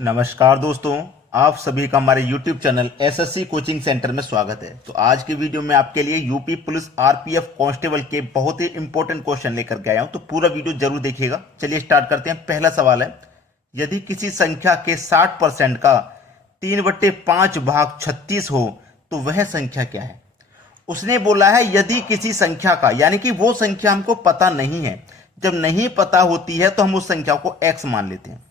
नमस्कार दोस्तों, आप सभी का हमारे YouTube channel SSC coaching centre में स्वागत है। तो आज की वीडियो में आपके लिए यूपी पुलिस आरपीएफ कांस्टेबल के बहुत ही इंपॉर्टेंट क्वेश्चन लेकर के आया हूं, तो पूरा वीडियो जरूर देखिएगा। चलिए स्टार्ट करते हैं। पहला सवाल है, यदि किसी संख्या के 60% का 3/5 भाग 36 हो तो वह संख्या क्या है। उसने बोला है यदि किसी संख्या का, यानी कि वो संख्या हमको पता नहीं है। जब नहीं पता होती है तो हम उस संख्या को x मान लेते हैं,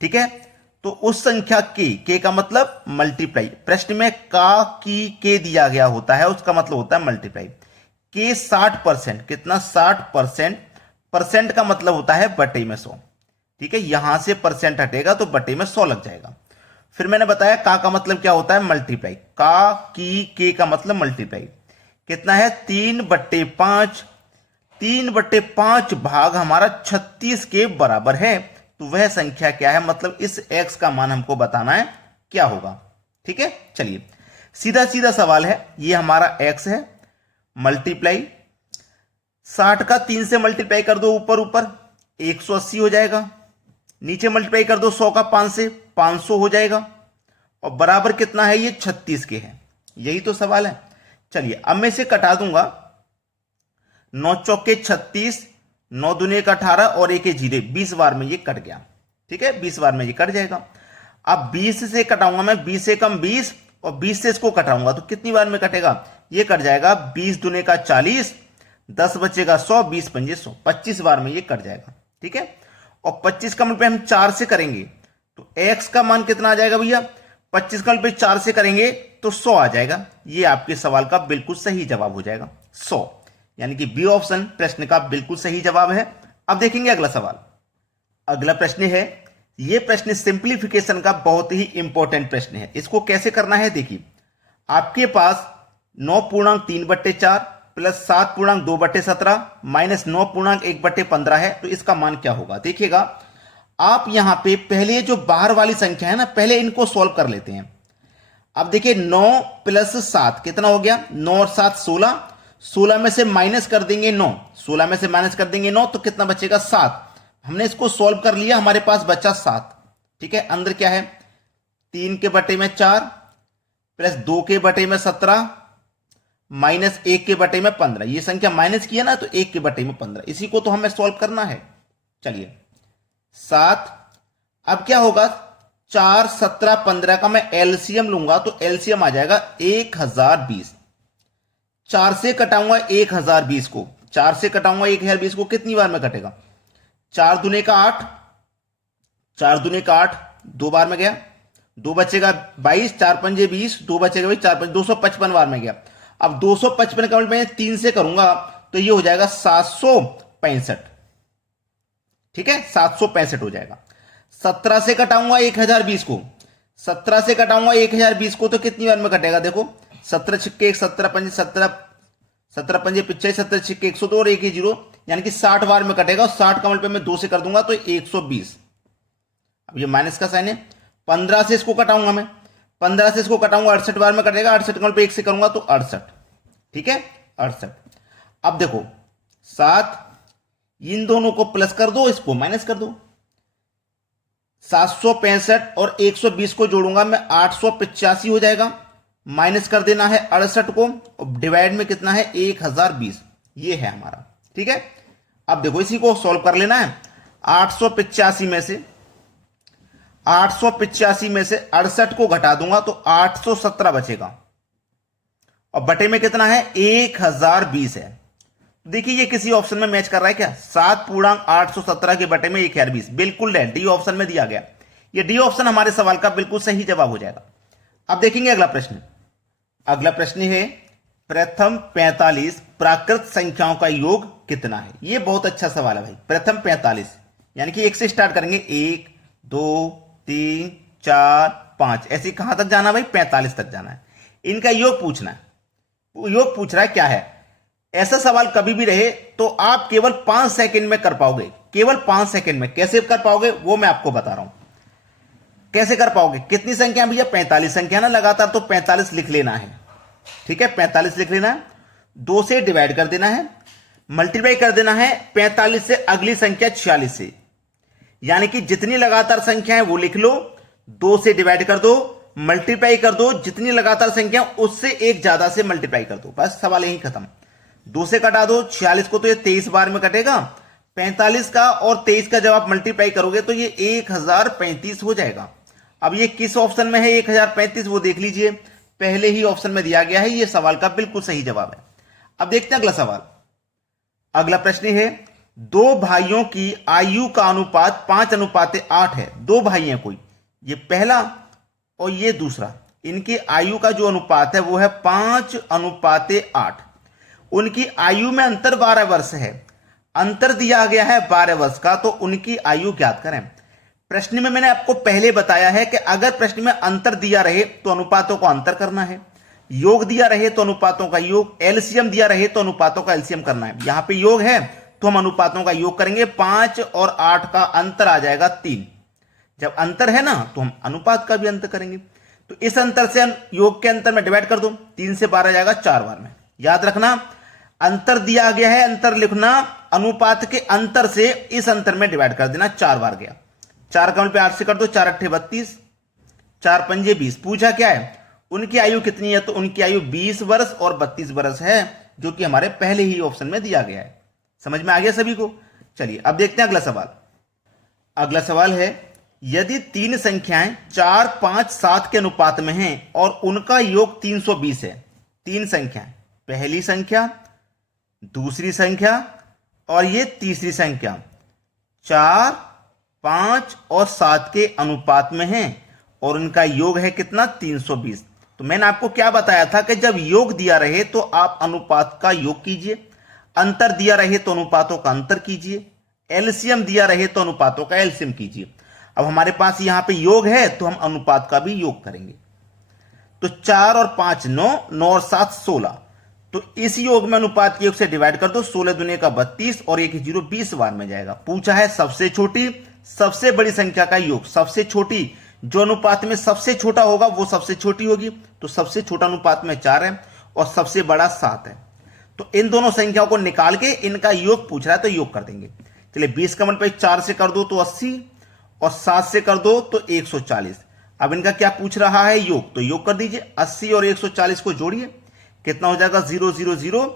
ठीक है। तो उस संख्या के का मतलब मल्टीप्लाई, प्रश्न में का की के दिया गया होता है, उसका मतलब होता है मल्टीप्लाई। के 60%, कितना 60%, परसेंट का मतलब होता है बटे में 100, ठीक है। यहां से परसेंट हटेगा तो बटे में 100 लग जाएगा। फिर मैंने बताया का मतलब क्या होता है, मल्टीप्लाई। का की के का मतलब मल्टीप्लाई। कितना है 3/5, 3/5 भाग हमारा 36 के बराबर है, तो वह संख्या क्या है, मतलब इस x का मान हमको बताना है क्या होगा, ठीक है। चलिए सीधा सीधा सवाल है, ये हमारा x है, मल्टीप्लाई 60 का 3 से मल्टीप्लाई कर दो, ऊपर ऊपर 180 हो जाएगा। नीचे मल्टीप्लाई कर दो 100 का 5 से, 500 हो जाएगा। और बराबर कितना है, ये 36 के है। यही तो सवाल है। चलिए अब मैं इसे कटा दूंगा। 9 चौके 36, 9 दूने का 18 और 1 जीरे, 20 बार में ये कट गया, ठीक है। 20 बार में ये कट जाएगा। अब 20 से कटाऊंगा मैं, 20 से कम 20, और 20 से इसको कटाऊंगा तो कितनी बार में कटेगा, ये कट जाएगा 20 दूने का 40, 10 बचेगा 100, 20 पंजे 100, 25 बार में ये कट जाएगा, ठीक है। और 25 का मल्टीप्लाई हम 4 से करेंगे तो x का मान कितना आ जाएगा भैया, 25 का मल्टीप्लाई 4 से करेंगे तो 100 आ जाएगा। ये आपके सवाल का बिल्कुल सही जवाब हो जाएगा 100, यानी कि बी ऑप्शन प्रश्न का बिल्कुल सही जवाब है। अब देखेंगे अगला सवाल। अगला प्रश्न है, यह प्रश्न सिंप्लीफिकेशन का बहुत ही इंपॉर्टेंट प्रश्न है। इसको कैसे करना है, देखिए आपके पास 9.3/4 प्लस 7.2/17 माइनस 9.1/15 है, तो इसका मान क्या होगा। देखिएगा आप यहां पे पहले जो बाहर वाली संख्या है ना, पहले इनको सॉल्व कर लेते हैं। अब देखिए 9 + 7 कितना हो गया, 9 और 7 16, 16 में से माइनस कर देंगे 9, 16 में से माइनस कर देंगे 9, तो कितना बचेगा 7। हमने इसको सॉल्व कर लिया, हमारे पास बचा 7, ठीक है। अंदर क्या है, 3 के बटे में 4 प्लस 2 के बटे में 17 माइनस 1 के बटे में 15। ये संख्या माइनस की है ना, तो 1 के बटे में 15, इसी को तो हमें सॉल्व करना है। चलिए 7, अब क्या होगा, 4 17 15 का मैं एलसीएम लूंगा तो एलसीएम आ जाएगा 1020। 4 से कटाऊंगा 1020 को, 4 से कटाऊंगा 1020 को, कितनी बार में कटेगा, 4 दूने का 8, 4 दूने का 8, 2 बार में गया, 2 बचेगा 22, 4 पंजे 20, 2 बचेगा 4 पंजे 255 बार में गया। अब 255 का मैं 3 से करूंगा तो ये हो जाएगा 765, ठीक है, 765 हो जाएगा। 17 से कटाऊंगा 1020 को, 17 से कटाऊंगा 1020 को, तो कितनी बार में कटेगा, देखो 17 छिक्के 1, 17 पंजे 17, 17 पंजे 25, 17 छिक्के 102 और 1 0, यानी कि 60 बार में कटेगा। और 60 का मल्टीप्लाई मैं 2 से कर दूंगा तो 120। अब ये माइनस का साइन है। 15 से इसको कटाऊंगा मैं, 15 से इसको कटाऊंगा 68 बार में कटेगा। 68 का मल्टीप्लाई 1 से करूंगा तो 68, ठीक है 68। अब देखो 7, इन दोनों को प्लस कर दो, इसको माइनस कर दो। 765 और 120 को जोड़ूंगा मैं 885 हो जाएगा। माइनस कर देना है 68 को, और डिवाइड में कितना है 1020, ये है हमारा, ठीक है। अब देखो इसी को सॉल्व कर लेना है। 885 में से 68 को घटा दूंगा तो 817 बचेगा, और बटे में कितना है 1020 है। देखिए ये किसी ऑप्शन में मैच कर रहा है क्या, 7.817 के बटे में 1020, बिल्कुल है, डी ऑप्शन में दिया गया। ये डी ऑप्शन हमारे सवाल का बिल्कुल सही जवाब हो जाएगा। अब देखेंगे अगला प्रश्न। अगला प्रश्न है, प्रथम 45 प्राकृत संख्याओं का योग कितना है। ये बहुत अच्छा सवाल है भाई। प्रथम 45 यानी कि 1 से स्टार्ट करेंगे, 1 2 3 4 5, ऐसे कहां तक जाना भाई, 45 तक जाना है। इनका योग पूछना है। योग पूछ रहा है क्या है। ऐसा सवाल कभी भी रहे तो आप केवल 5 सेकंड में कर पाओगे, केवल 5 सेकंड में। कैसे कर पाओगे वो मैं आपको बता रहा हूं। कैसे कर पाओगे, कितनी संख्या भैया, 45 संख्या ना लगातार, तो 45 लिख लेना है, ठीक है 45 लिख लेना है। 2 से डिवाइड कर देना है, मल्टीप्लाई कर देना है 45 से अगली संख्या 46 से, यानी कि जितनी लगातार संख्या है वो लिख लो, 2 से डिवाइड कर दो, मल्टीप्लाई कर दो, जितनी लगातार संख्या उससे एक ज्यादा से मल्टीप्लाई कर दो, बस सवाल यही खत्म। 2 से कटा दो 46 को, तो ये 23 बार में कटेगा। 45 का और 23 का जब आप मल्टीप्लाई करोगे तो ये 1035 हो जाएगा। अब ये किस ऑप्शन में है 1035, वो देख लीजिए, पहले ही ऑप्शन में दिया गया है। ये सवाल का बिल्कुल सही जवाब है। अब देखते हैं अगला सवाल। अगला प्रश्न है, 2 भाइयों की आयु का अनुपात 5:8 है। 2 भाई हैं कोई, ये पहला और ये दूसरा, इनकी आयु का जो अनुपात है वो है 5:8। उनकी आयु में अंतर 12 वर्ष है। अंतर दिया गया है 12 वर्ष का, तो उनकी आयु ज्ञात करें। प्रश्न में मैंने आपको पहले बताया है कि अगर प्रश्न में अंतर दिया रहे तो अनुपातों को अंतर करना है, योग दिया रहे तो अनुपातों का योग, एलसीएम दिया रहे तो अनुपातों का एलसीएम करना है। यहां पे योग है तो हम अनुपातों का योग करेंगे। 5 और 8 का अंतर आ जाएगा 3। जब अंतर है ना तो हम अनुपात का भी अंतर करेंगे। तो इस अंतर से योग के अंतर में डिवाइड कर दो, 3 से 12 जाएगा 4 बार में। याद रखना, अंतर दिया गया है, अंतर लिखना, अनुपात के अंतर से इस अंतर में डिवाइड कर देना, 4 बार गया। 4 का पे 8 से कर दो, 4 8 32, 4 पंजे 20। पूछा क्या है, उनकी आयु कितनी है, तो उनकी आयु 20 वर्ष और 32 वर्ष है, जो कि हमारे पहले ही ऑप्शन में दिया गया है। समझ में आ गया सभी को? चलिए अब देखते हैं अगला सवाल। अगला सवाल है, यदि 3 संख्याएं 4 5 7 के अनुपात में हैं और उनका योग 320 है। 3 संख्याएं, पहली संख्या, दूसरी संख्या और ये तीसरी संख्या 4 5 और 7 के अनुपात में हैं और उनका योग है कितना, 320। तो मैंने आपको क्या बताया था कि जब योग दिया रहे तो आप अनुपात का योग कीजिए, अंतर दिया रहे तो अनुपातों का अंतर कीजिए, एलसीएम दिया रहे तो अनुपातों का एलसीएम कीजिए। अब हमारे पास यहां पे योग है तो हम अनुपात का भी योग करेंगे। तो 4 और 5 9, 9 और 7 16। तो इस योग में अनुपात के योग से डिवाइड कर दो, 16 दूनी का 32 और 1 0 20 बार में जाएगा। पूछा है सबसे छोटी सबसे बड़ी संख्या का योग। सबसे छोटी, जो अनुपात में सबसे छोटा होगा वो सबसे छोटी होगी। तो सबसे छोटा अनुपात में 4 है और सबसे बड़ा 7 है। तो इन दोनों संख्याओं को निकाल के इनका योग पूछ रहा है तो योग कर देंगे। चलिए 20 का मल्टीप्लाई 4 से कर दो तो 80 और 7 से कर दो तो 140। अब इनका क्या पूछ रहा है, योग, तो योग कर दीजिए। 80 और 140 को जोड़िए, कितना हो जाएगा, 0 0 0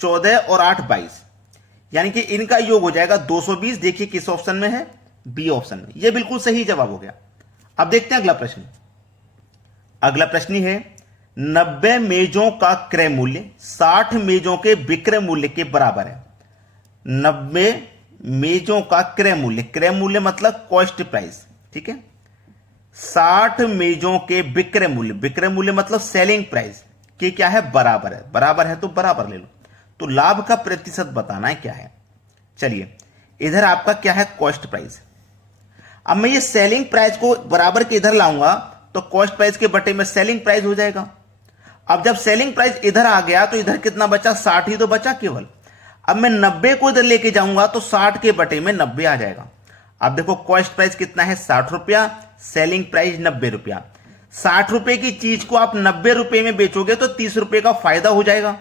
14 और 8 22, यानी कि इनका योग हो जाएगा 220। देखिए किस ऑप्शन में है, बी ऑप्शन में। यह बिल्कुल सही जवाब हो गया। अब देखते हैं अगला प्रश्न। अगला प्रश्न है, 90 मेजों का क्रय मूल्य 60 मेजों के विक्रय मूल्य के बराबर है। 90 मेजों का क्रय मूल्य, क्रय मूल्य मतलब कॉस्ट प्राइस, ठीक है। 60 मेजों के विक्रय मूल्य, विक्रय मूल्य मतलब सेलिंग प्राइस के क्या है, बराबर है। बराबर है तो बराबर ले लो। तो लाभ का प्रतिशत बताना है क्या है। चलिए इधर आपका क्या है, कॉस्ट प्राइस। अब मैं ये सेलिंग प्राइस को बराबर के इधर लाऊंगा तो कॉस्ट प्राइस के बटे में सेलिंग प्राइस हो जाएगा। अब जब सेलिंग प्राइस इधर आ गया तो इधर कितना बचा, 60 ही तो बचा केवल। अब मैं 90 को इधर लेके जाऊंगा तो 60 के बटे में 90 आ जाएगा। अब देखो कॉस्ट प्राइस कितना है, 60 रुपया, सेलिंग प्राइस 90 रुपया। 60 रुपए की चीज को आप 90 रुपए में बेचोगे तो 30 रुपए का फायदा हो जाएगा।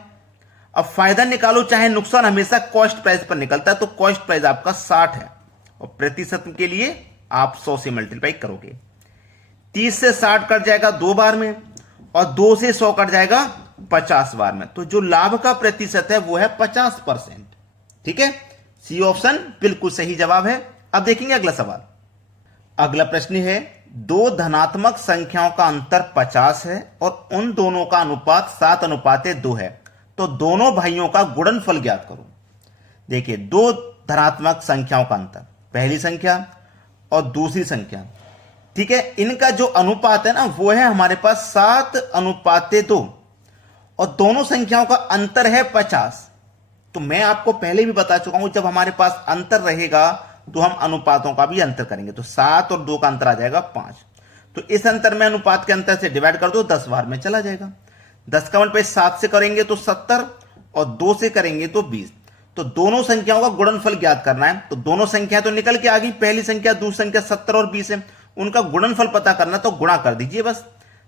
अब फायदा निकालो चाहे नुकसान, हमेशा कॉस्ट प्राइस पर निकलता है। तो कॉस्ट प्राइस आपका 60 है और प्रतिशत के लिए आप 100 से मल्टीप्लाई करोगे। 30 से 60 कट जाएगा 2 बार में और 2 से 100 कट जाएगा 50 बार में। तो जो लाभ का प्रतिशत है वो है 50%। ठीक है, सी ऑप्शन बिल्कुल सही जवाब है। अब देखेंगे अगला सवाल। अगला प्रश्न है, 2 धनात्मक संख्याओं का अंतर 50 है और उन दोनों का अनुपात 7:2 है। तो दोनों भाइयों का गुणनफल ज्ञात करो। देखिए 2 धनात्मक संख्याओं का अंतर, पहली संख्या और दूसरी संख्या, ठीक है, इनका जो अनुपात है ना वो है हमारे पास 7:2 और दोनों संख्याओं का अंतर है 50। तो मैं आपको पहले भी बता चुका हूं, जब हमारे पास अंतर रहेगा तो हम अनुपातों का भी अंतर करेंगे। तो 7 और 2 का अंतर आ जाएगा 5। तो इस अंतर में अनुपात के अंतर से डिवाइड कर दो, 10 बार में चला जाएगा। 10 का मल्टीप्लाई 7 से करेंगे तो 70 और 2 से करेंगे तो 20। तो दोनों संख्याओं का गुणनफल ज्ञात करना है। तो दोनों संख्या तो निकल के आ गई, पहली संख्या दूसरी संख्या 70 और 20 है, उनका गुणनफल पता करना तो गुणा कर दीजिए बस।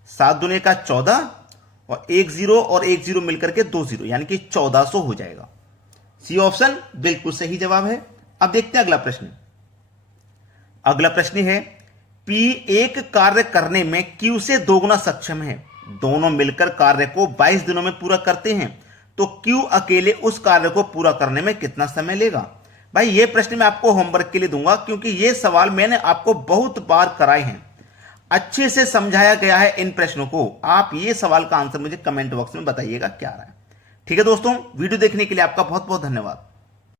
7 दूने का 14 और 1 0 और 1 0 मिलकर के 2 0, यानी कि 1400 हो जाएगा। सी ऑप्शन बिल्कुल सही जवाब है। अब देखते हैं अगला प्रश्न। अगला प्रश्न है, P एक कार्य करने में Q से दोगुना सक्षम है, दोनों मिलकर कार्य को 22 दिनों में पूरा करते हैं, तो Q अकेले उस कार्य को पूरा करने में कितना समय लेगा। भाई ये प्रश्न मैं आपको होमवर्क के लिए दूंगा, क्योंकि ये सवाल मैंने आपको बहुत बार कराए हैं, अच्छे से समझाया गया है इन प्रश्नों को। आप ये सवाल का आंसर मुझे कमेंट बॉक्स में बताइएगा क्या रहा है। ठीक है दोस्तों, वीडियो देखने के लिए आपका बहुत बहुत धन्यवाद।